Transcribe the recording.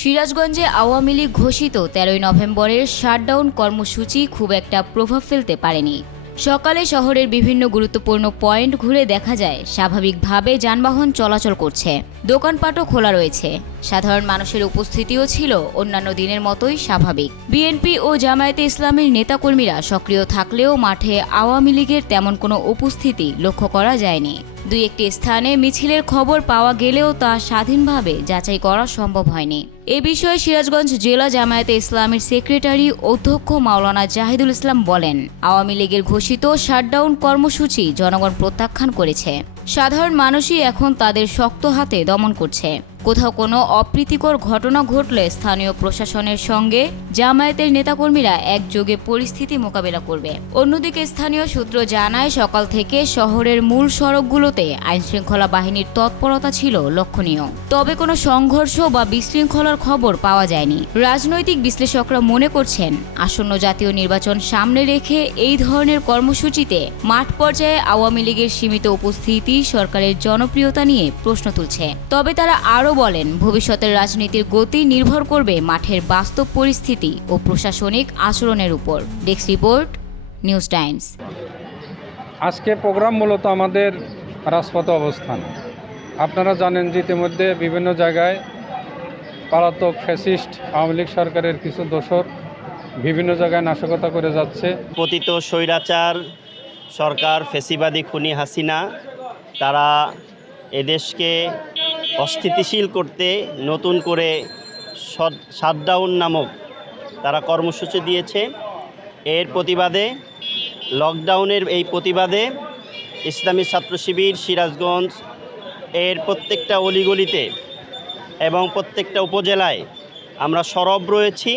সিরাজগঞ্জে আওয়ামী লীগ ঘোষিত ১৩ নভেম্বরের শাটডাউন কর্মসূচি খুব একটা প্রভাব ফেলতে পারেনি। সকালে শহরের বিভিন্ন গুরুত্বপূর্ণ পয়েন্ট ঘুরে দেখা যায় স্বাভাবিকভাবে যানবাহন চলাচল করছে, দোকানপাটও খোলা রয়েছে, সাধারণ মানুষের উপস্থিতিও ছিল অন্যান্য দিনের মতোই স্বাভাবিক। বিএনপি ও জামায়াতে ইসলামীর নেতাকর্মীরা সক্রিয় থাকলেও মাঠে আওয়ামী লীগের তেমন কোনো উপস্থিতি লক্ষ্য করা যায়নি। দুই একটি স্থানে মিছিলের খবর পাওয়া গেলেও তা স্বাধীনভাবে যাচাই করা সম্ভব হয়নি। এ বিষয়ে সিরাজগঞ্জ জেলা জামায়াতে ইসলামীর সেক্রেটারি অধ্যক্ষ মাওলানা জাহিদুল ইসলাম বলেন, আওয়ামী লীগের ঘোষিত শাটডাউন কর্মসূচি জনগণ প্রত্যাখ্যান করেছে। সাধারণ মানুষই এখন তাদের শক্ত হাতে দমন করছে। কোথাও কোনো অপ্রীতিকর ঘটনা ঘটলে স্থানীয় প্রশাসনের সঙ্গে জামায়াতের নেতাকর্মীরা একযোগে পরিস্থিতি মোকাবেলা করবে। অন্যদিকে স্থানীয় সূত্র জানায়, সকাল থেকে শহরের মূল সড়কগুলোতে আইনশৃঙ্খলা বাহিনীর তৎপরতা ছিল লক্ষণীয়। তবে কোনো সংঘর্ষ বা বিশৃঙ্খলার খবর পাওয়া যায়নি। রাজনৈতিক বিশ্লেষকরা মনে করছেন, আসন্ন জাতীয় নির্বাচন সামনে রেখে এই ধরনের কর্মসূচিতে মাঠ পর্যায়ে আওয়ামী লীগের সীমিত উপস্থিতি সরকারের জনপ্রিয়তা নিয়ে প্রশ্ন তুলছে। তবে তারা আরও বলেন, ভবিষ্যতের রাজনীতির গতি নির্ভর করবে মাঠের বাস্তব পরিস্থিতি ও প্রশাসনিক আচরণের উপর। Desk report, news Times. আজকে প্রোগ্রাম মূলত আমাদের রাজপথে অবস্থান। আপনারা জানেন যে ইতিমধ্যে বিভিন্ন জায়গায় পলাতক ফ্যাসিস্ট আওয়ামী লীগ সরকারের কিছু দোসর বিভিন্ন জায়গায় নাশকতা করে যাচ্ছে। পতিত স্বৈরাচার সরকার ফ্যাসিবাদী খুনি হাসিনা তারা এদেশকে অস্থিতিশীল করতে নতুন করে শাটডাউন নামক তারা কর্মসূচি দিয়েছে। এর প্রতিবাদে, লকডাউনের এই প্রতিবাদে ইসলামী ছাত্র শিবির সিরাজগঞ্জ এর প্রত্যেকটা অলিগলিতে এবং প্রত্যেকটা উপজেলায় আমরা সরব রয়েছি।